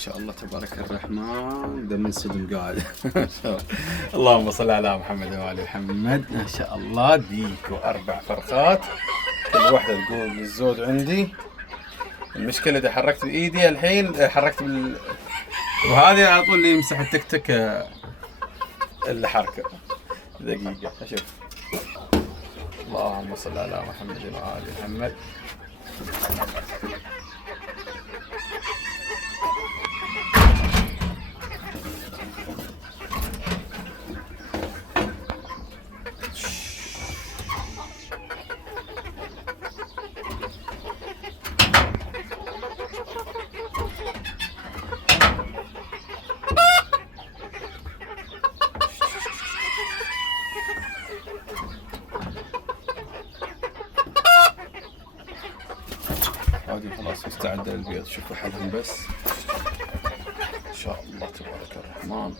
شاء الله تبارك الرحمن، ده من صدم قاعد. ما شاء الله. اللهم صل على محمد وآل محمد. ما شاء الله ديك وأربع فرخات، كل واحدة تقول الزود عندي. المشكلة إذا حركت بإيدي الحين حركت وهذه على طول اللي يمسح التيك توك اللي حركه. دقيقة أشوف. اللهم صل على محمد وآل محمد. هذه خلاص مستعدة للبيض. شوفوا حالهم بس. إن شاء الله تبارك الرحمن.